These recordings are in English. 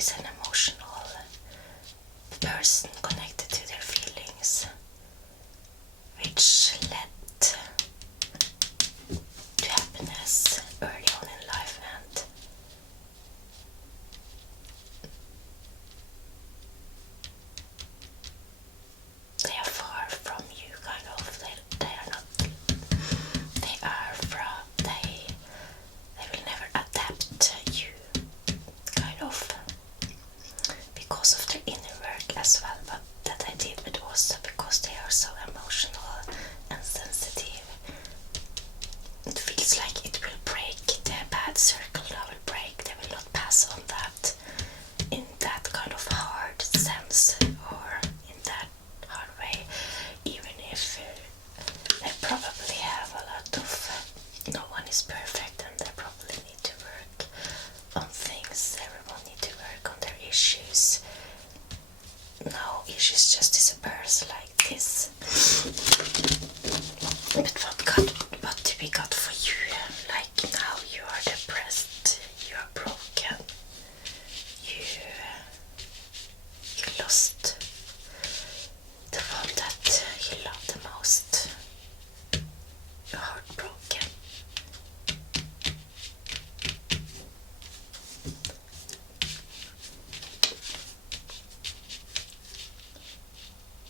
is an emotional person connected to their feelings, which led to happiness early on in life, and they are far from you, kind of. They are not. They will never adapt to you, kind of, because of their inner work as well. But that I did, but also because they are so emotional and sensitive. It feels like it will break. The bad circle that will break. They will not pass on that in that kind of hard sense, or in that hard way, even if they probably have a lot of, no one is perfect, and they probably need to work on things. Everyone need to work on their issues. No issues just disappears like this. But what do we got for you? Like, now you are depressed, you are broken, you lost the one that you love the most. You're heartbroken.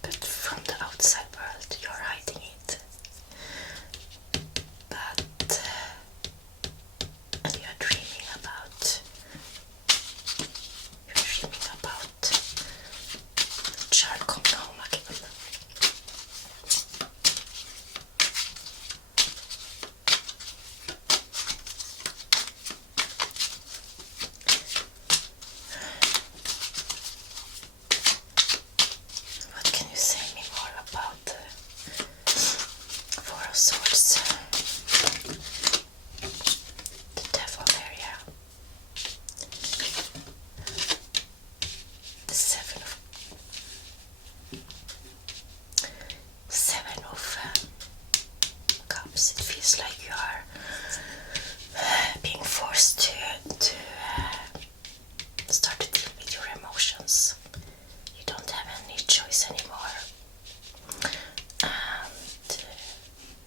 But from the outside world, you're hiding it. But and you're dreaming about the child coming home again. What can you say me more about the Four of Swords? The devil area. The Seven of Cups. It feels like you are being forced to start to deal with your emotions. You don't have any choice anymore, and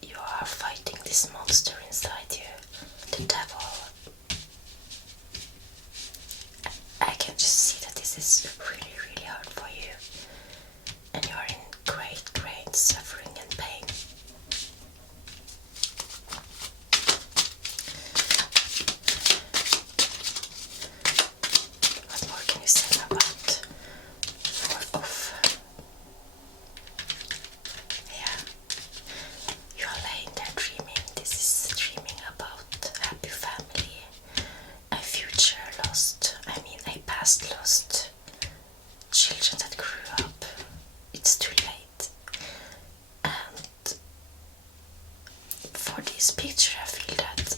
you are fighting this monster inside you, the devil. I can just see that this is really, really hard for you, and you are in great suffering and pain. What more can you say about Four of? Yeah, you are laying there dreaming. This is dreaming about happy family, a future lost. I mean, a past lost, children that grew up. It's too late. And for this picture, I feel that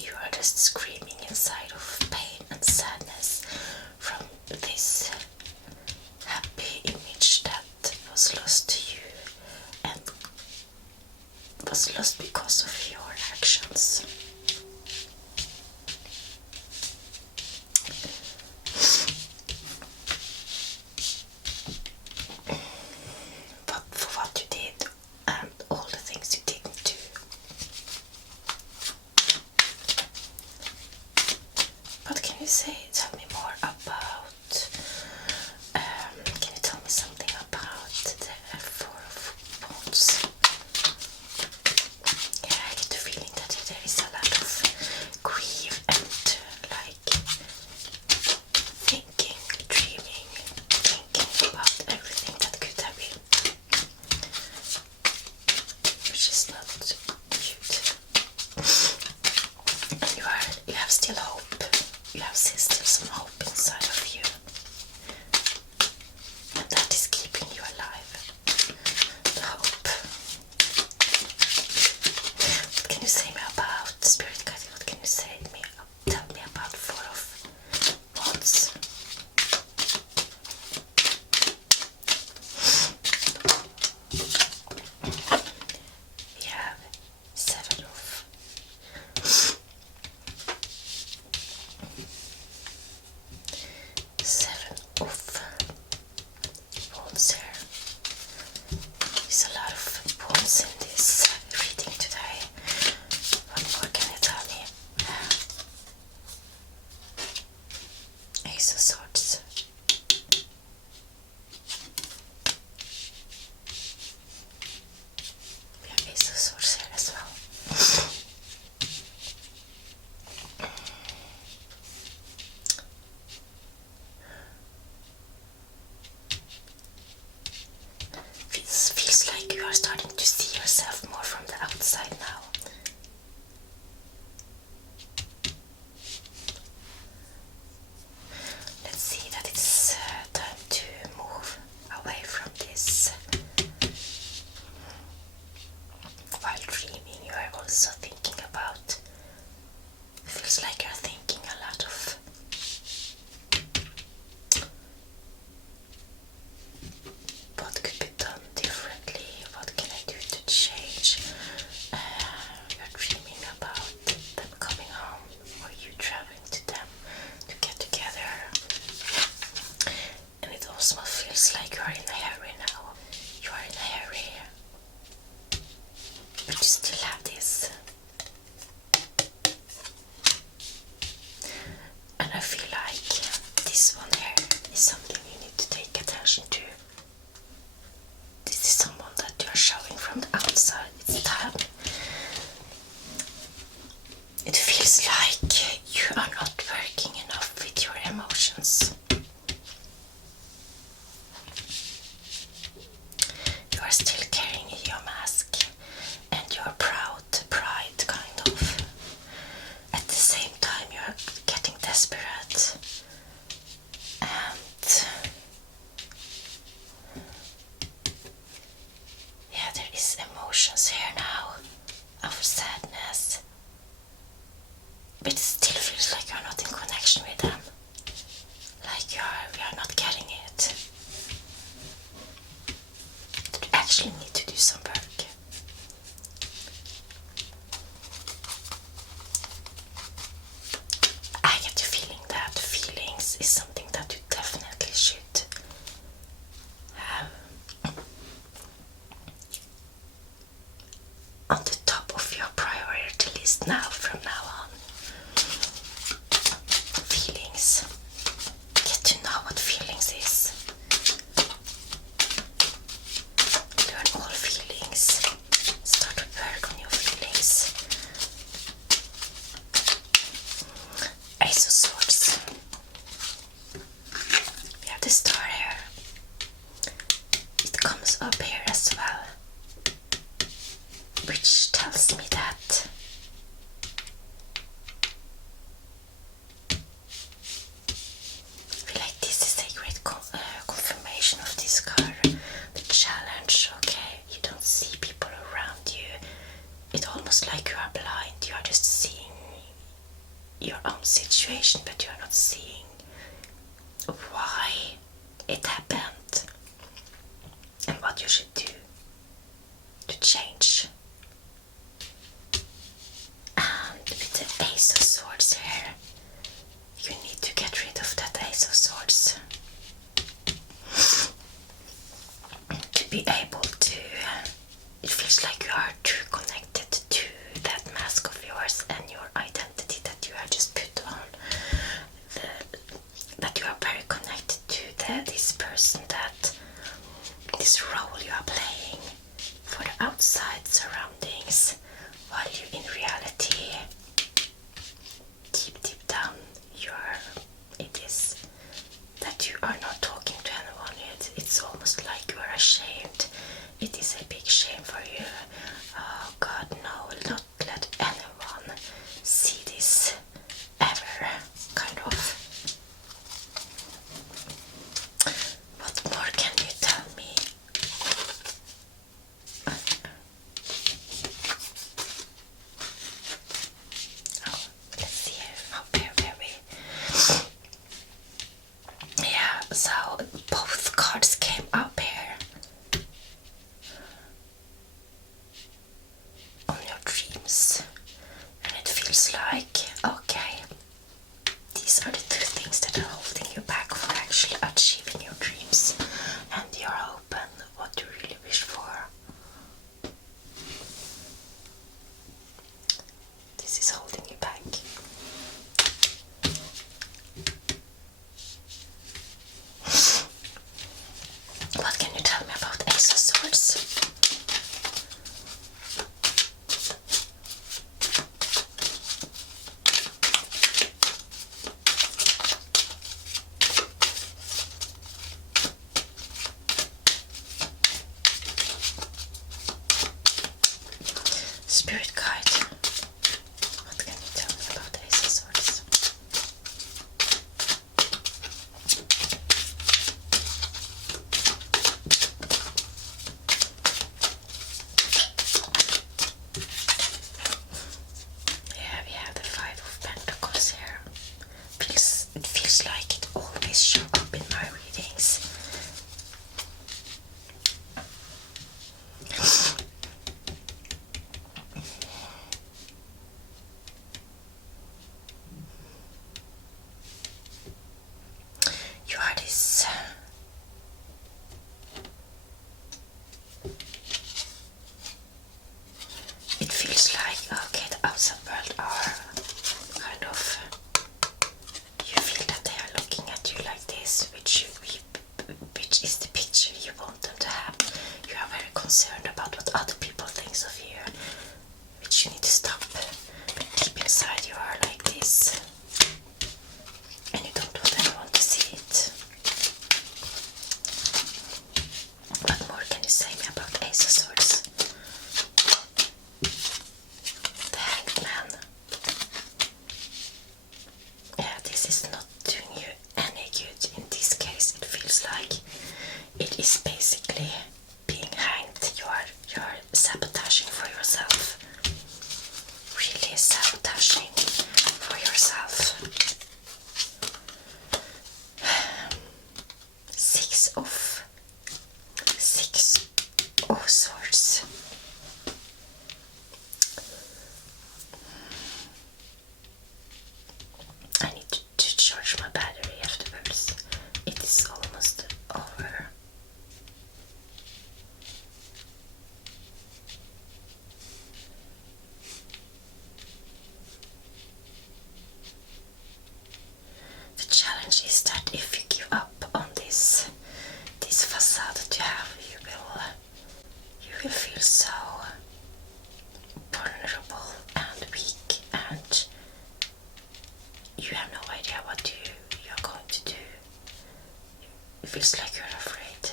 you are just screaming inside of pain and sadness from this happy image that was lost to you, and was lost because of your actions. But for what you did and all the things you didn't do. What can you say? Tell me more about. Can you tell me something about the Four of Wands? Yeah, I get the feeling that there is a lot of grief and thinking, dreaming, thinking about everything that could have been, which is not cute. And you have still hope. You have still some hope. Ace of Swords. We have Ace of Swords here as well. Feels like you are starting to see yourself more from the outside now. Let's see that it's time to move away from this. While dreaming, you are also thinking about. Feels like you're thinking a lot of what could be done differently, what can I do to change. You're dreaming about them coming home or you traveling to them to get together. And it also feels like you are in a hurry now. You are in a hurry, but you still have this. And I feel like this one here is something you need to take attention to. This is someone that you are showing from the outside. It's time. It feels like you are not working enough with your emotions. You are still carrying your mask and your pride kind of. At the same time you're getting desperate. And yeah, there is emotions here now of sadness. But it still feels like you're not in connection with them. Like you're not getting it. You actually need to do some work. I get the feeling that feelings is something that you definitely should have on the top of your priority list now, from now on. Feelings. Get to know what feelings is. Learn all feelings. Start to work on your feelings. Ace of Swords. We have the star here. It comes up here as well, which tells me that I feel like this is a great confirmation of this card. The challenge, okay? You don't see people around you. It's almost like you are blind. You are just seeing your own situation, but you are not seeing why it happened and what you should do to change. And with the Ace of Swords here, you need to get rid of that Ace of Swords to be able to. It feels like you are too connected to that mask of yours and your identity that you have just put on. That you are very connected to this person, that this role you are playing for the outside Spirit guide. What can you tell me about Ace of Swords? Yeah, we have the Five of Pentacles here. It feels like it always shows up in my readings. You are this it feels like, okay, the outside world are kind of, you feel that they are looking at you like this, which is the picture you want them to have. You are very concerned about what other people think of you, which you need to stop. But deep inside you are like this, and you don't want anyone to see it. What more can you say me about Ace of Swords? The Hanged Man. Yeah, this is not doing you any good. In this case, it feels like it is basically being hanged. You are sabotaging for yourself. Really sabotaging for yourself. Six of Swords. I need to charge my battery afterwards. It is almost over. The challenge is that if you give up on this facade that you have, you will feel so vulnerable and weak, and you have no idea what you're going to do. It feels like you're afraid,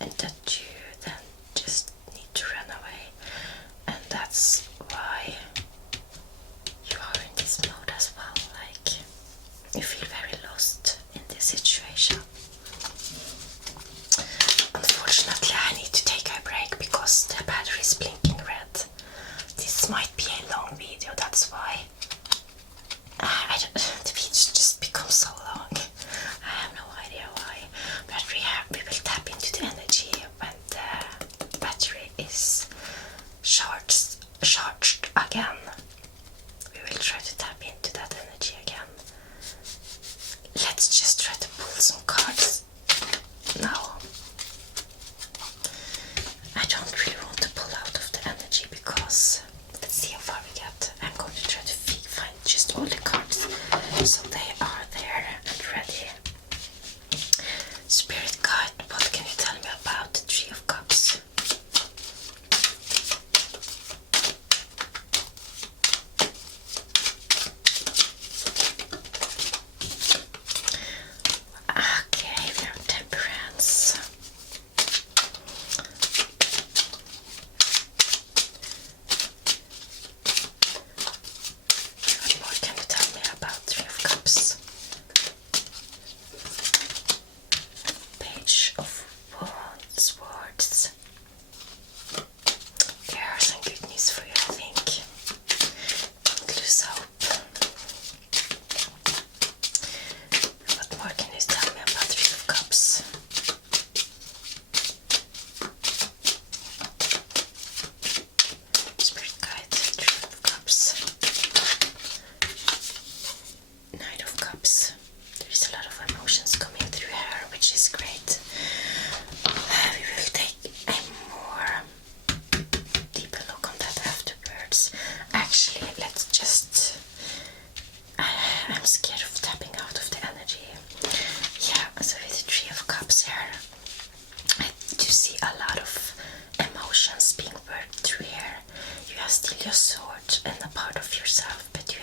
and that you then just need to run away, and that's why you are in this mode as well. Like, you feel very lost in this situation. Unfortunately, I need to take a break because the battery is blinking red. This might be a long video, that's why. The videos just become so long. I have no idea why. But we will tap into the energy when the battery is charged again. We will try to tap into that energy again. Let's just try to pull some cards now. I don't really want to pull out of the energy because let's see how far we get. I'm going to try to find just all the cards so they are there and ready. Spirit guide, what can you tell me about the Three of Cups? Okay, we have Temperance. What more can you tell me about Three of Cups? Page of Swords. There are some good news for you, I think. Don't lose hope. What more can you tell me about Three of Cups? Spirit guide, Three of Cups. Knight of Cups. There is a lot of emotions coming through here, which is great. We will take a more deeper look on that afterwards. Actually, let's just... I'm scared of tapping out of the energy. Yeah, so with the Three of Cups here, I do see a lot of emotions being worked through here. You have still your sword and a part of yourself, but you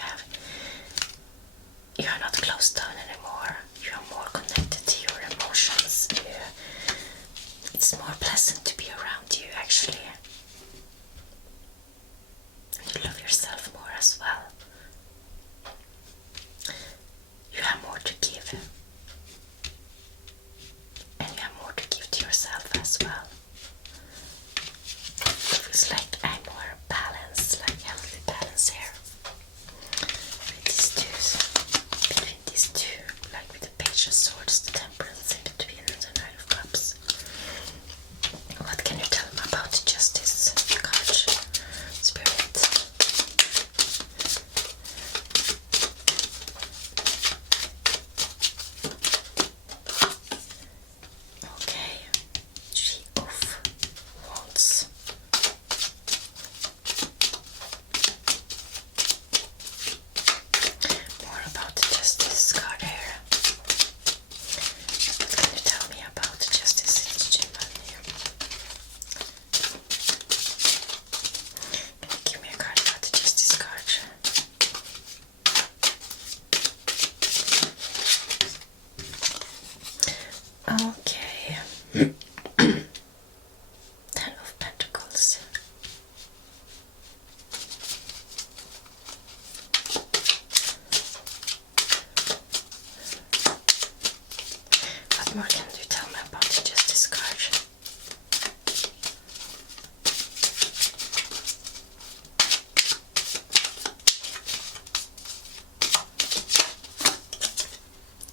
are not closed down anymore. You are more connected to your emotions. It's more pleasant to be around you, actually. Ten of Pentacles. What more can you tell me about the Justice card?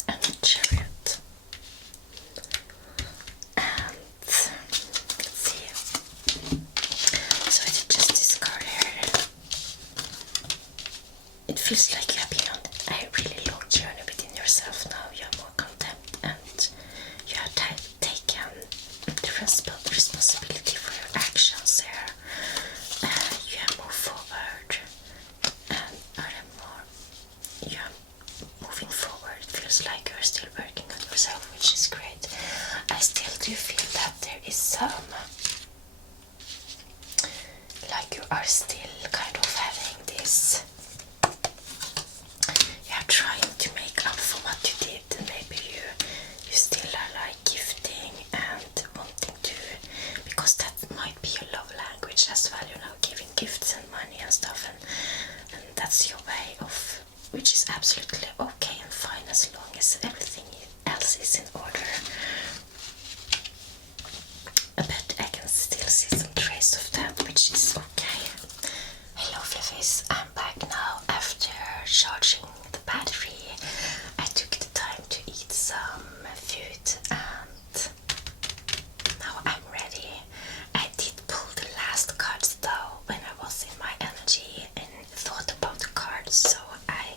And the Chariot. And let's see. So it's just this card here. It feels like you have been on a really long journey within yourself now. You are more content and you have taken the responsibility for your actions here. You have moved forward and you are moving forward. It feels like you're still working on yourself, which is great. I still do feel that there is some, like you are still kind of having this, you're trying to make up for what you did, and maybe you still are like gifting and wanting to, because that might be your love language as well, you know, giving gifts and money and stuff, and that's your way of, which is absolutely okay and fine as long as everything else is in order. But I can still see some trace of that, which is okay. Hello Fluffies, I'm back now after charging the battery. I took the time to eat some food and now I'm ready. I did pull the last cards though when I was in my energy and thought about the cards, so I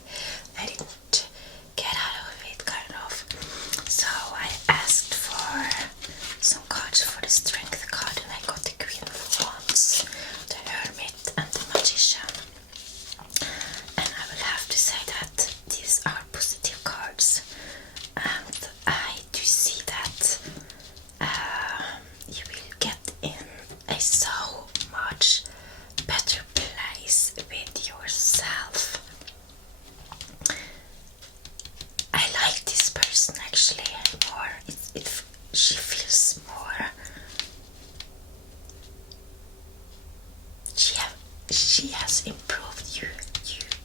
didn't get out of it kind of. So I asked for some cards for the Strength card and I got the Queen of Wands, the Hermit and the Magician. And I will have to say that these are positive cards, and I do see that you will get in a so much better place with yourself. I like this person actually more. She feels more. She has improved.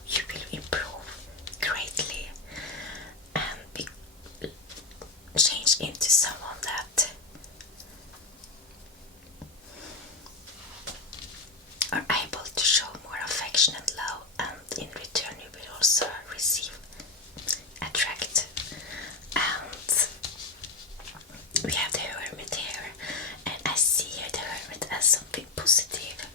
You will improve greatly and change into someone that are able to show more affection and love, and in return you will also receive attract. And we have the Hermit here, and I see here the Hermit as something positive.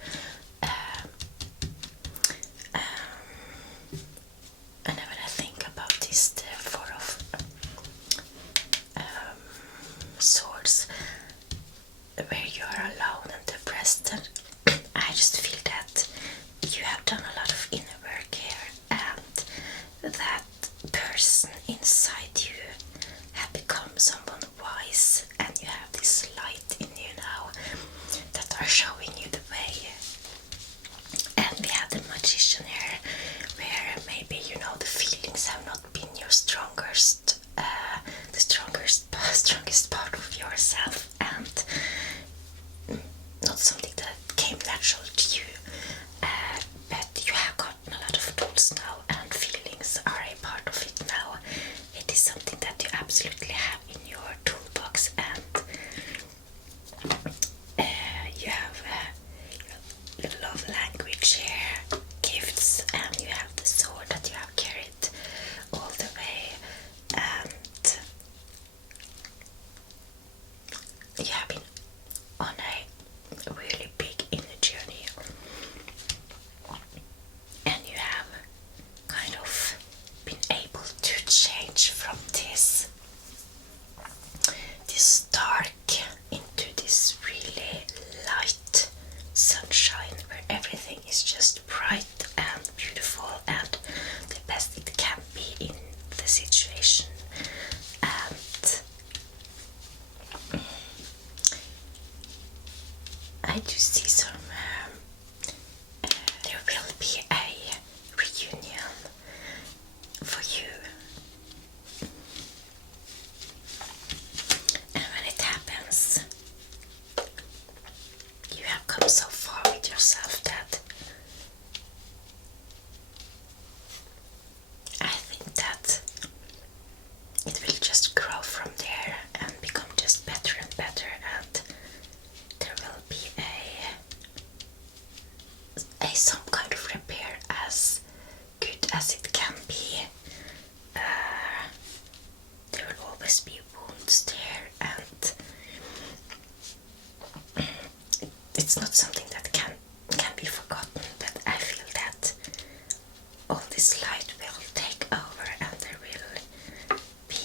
And when I think about this, the Four of Swords, where you are alone and depressed, and I just feel that you have done a lot of inner work here, and that person inside you have become someone wise, and you have this light in you now that are showing you the way. And we have the Magician here, where maybe, you know, the feelings have not been your strongest, the strongest part of yourself, and not something that came natural to you. But you have gotten a lot of tools now, and feelings are a part of it now. it's not something that can be forgotten, but I feel that all this light will take over and there will be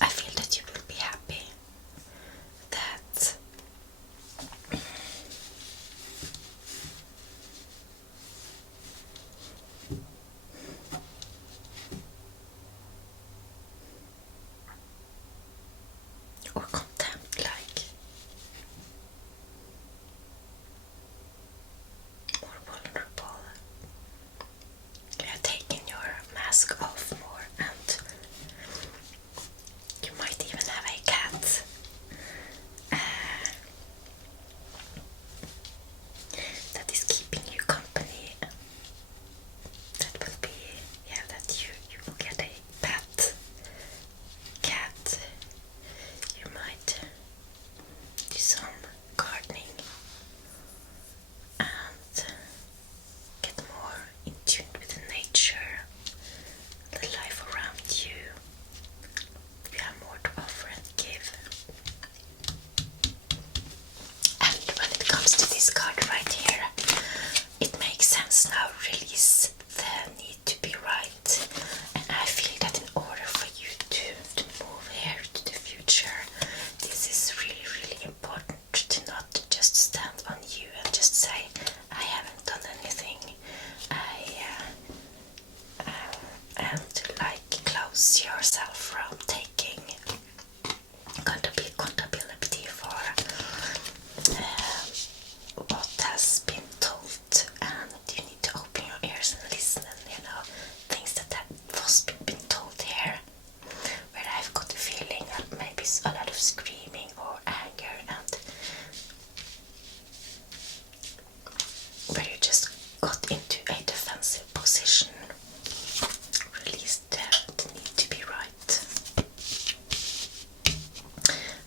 I feel that you will be happy that or contempt, like more vulnerable. You have taken your mask off more, and you might even have a cat that is keeping you company. That will be, yeah, that you will get a pet cat. You might do some gardening and get more in tune with the nature, the life around you. You have more to offer and give. And when it comes to this card right here, it makes sense now. Release the need to be right. And I feel that in order for you to move here to the future, this is really, really important to not just stand on you and just say, I haven't done anything. And like close yourself from taking accountability for what has been told, and you need to open your ears and listen, and things that was been told here, where I've got the feeling that maybe it's a lot of screaming or anger, and where you just got into a defensive position. Release the need to be right.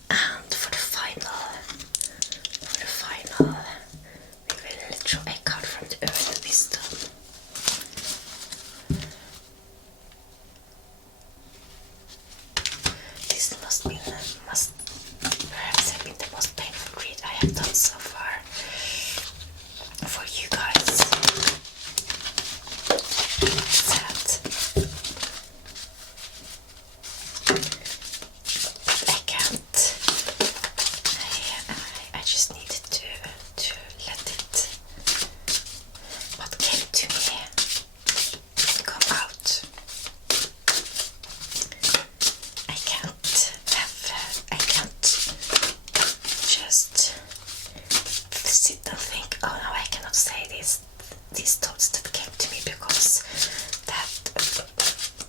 And for the final, we will draw a card from the Earth Wisdom. This must perhaps have been the most painful read I have done so far for you guys. Sad. But I can't. I just needed to let it, what came to me, come out. I can't just sit and think, oh no, I cannot say these thoughts that came to me, because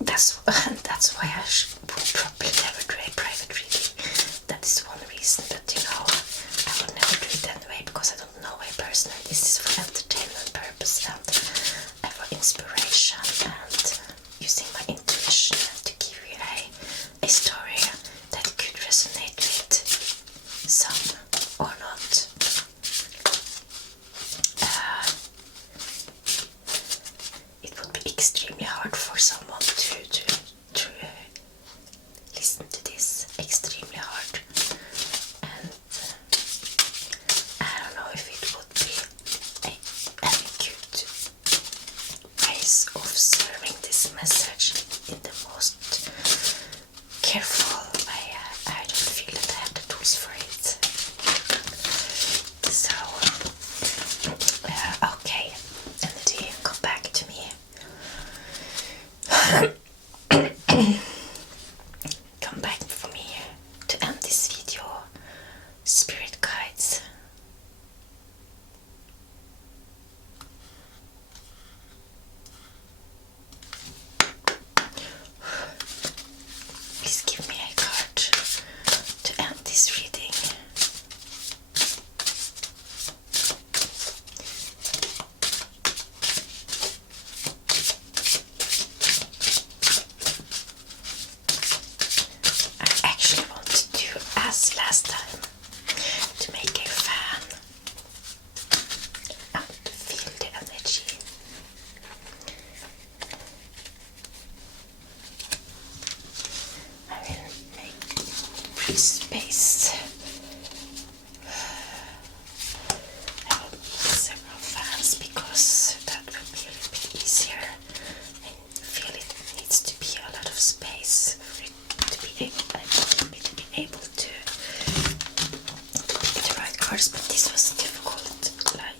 that's why I would probably never do a private reading. That is one reason, but I would never do it anyway, because I don't know a person, and this is for entertainment purpose and for inspiration and using my intuition to give you a story that could resonate with some or not. It would be extremely hard for someone to listen to this, extremely hard, and I don't know if it would be a good ways of serving this message in the most careful way. I don't feel that I have the tools for it. space. I will put several fans because that will be a little bit easier. I feel it needs to be a lot of space for it to be able to pick the right cards, but this was difficult, like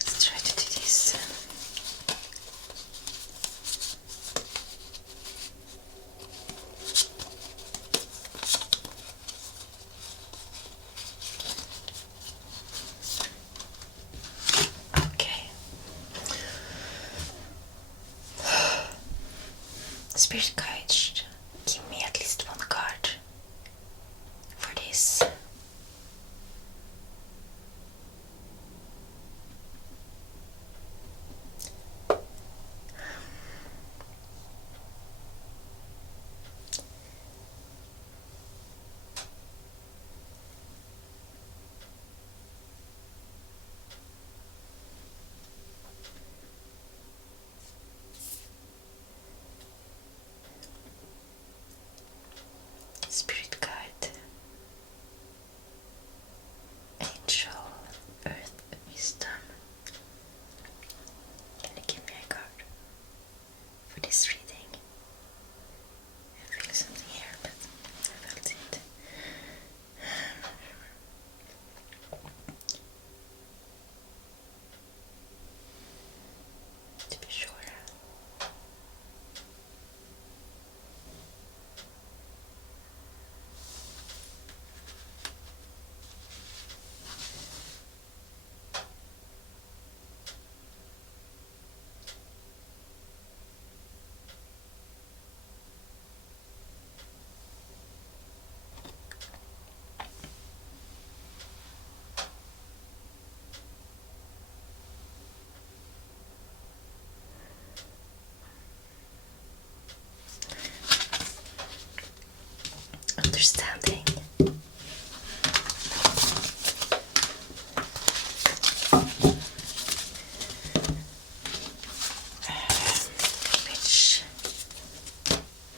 let's try to do this. Okay. Spirit guide, give me at least one card for this. Spirit guide, angel, earth, wisdom. Can you give me a card for this reading? I feel something here, but I felt it. To be sure. Understanding. Which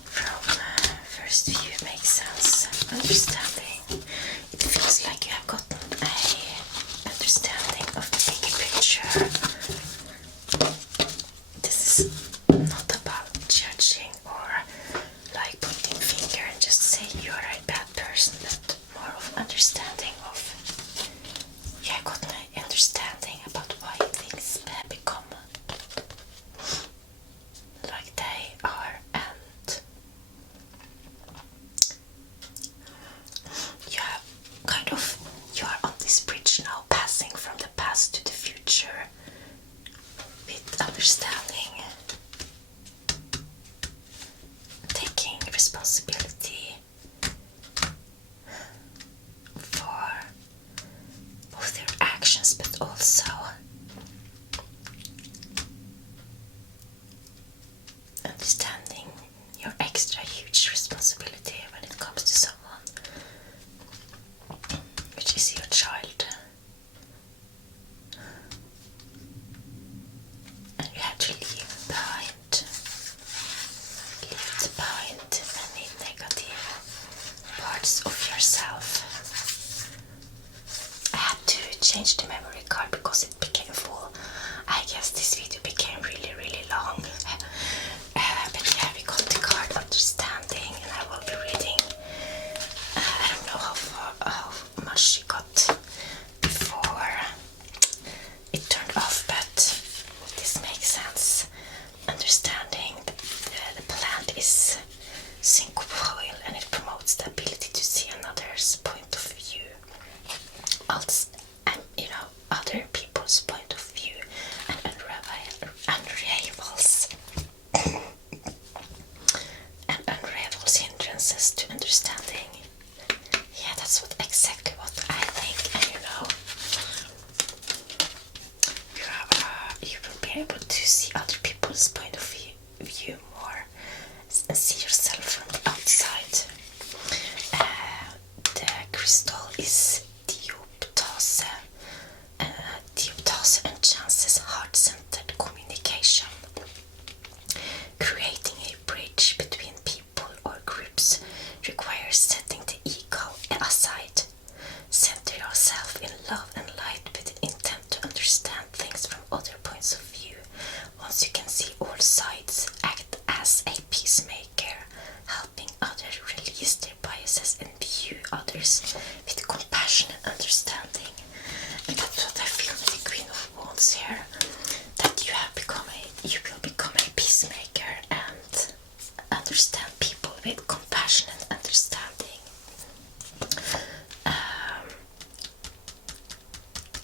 from first view makes sense. Understanding. It feels like you have gotten a understanding of the bigger picture. This is not about judging or like pointing finger and just saying you're a bad person, but more of understanding of got an understanding about why things become like they are, and you are on this bridge now, passing from the past to the future with understanding, taking responsibility for both your actions but also understanding your extra huge responsibility when it comes to someone, which is your child. And you have to leave behind any negative parts of yourself. I had to change the memory card because it became full. I guess this video became really, really long. But yeah, we got the card understanding, and I will be reading. I don't know how much she got before it turned off, but this makes sense. Understanding the plant is syncopoil, and it promotes the ability to see another's point of view. Other people's point of view, and unravels hindrances to understanding. Yeah, that's exactly what I think, and you will be able to see other people's point of view more and see yourself from the outside. is dioptase. Dioptase enhances heart-centered communication, creating a bridge between people or groups requires setting the ego aside. Center yourself in love and light with the intent to understand things from other points of view. Once you can see all sides, act as a peacemaker, helping others release their biases and view others with compassion and understanding. And that's what I feel with the Queen of Wands here, that you will become a peacemaker and understand people with compassion and understanding.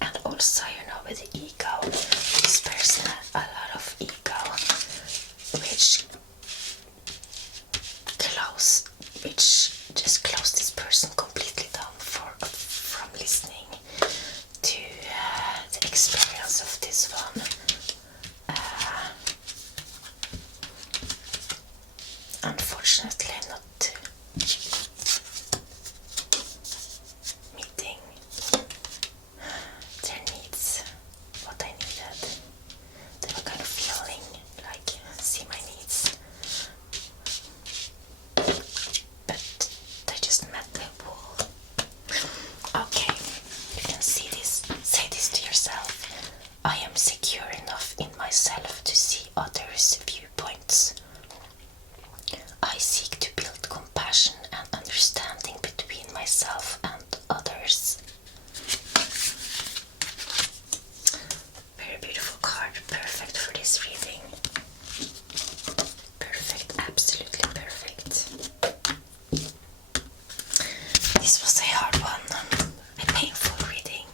And also, with the ego, this person had a lot of ego, which just closed this person completely down from listening to the experience of this one. Unfortunately, not meeting their needs, what I needed. They were kind of feeling like, see my needs, but they just met the wall. Okay, you can see this, say this to yourself. I am secure enough in myself to see others' viewpoints. I seek to build compassion and understanding between myself and others. Very beautiful card, perfect for this reading. Perfect, absolutely perfect. This was a hard one, a painful reading.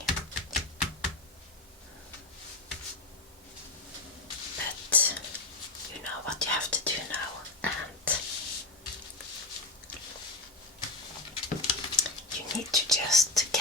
But you know what you have to do now, and you need to just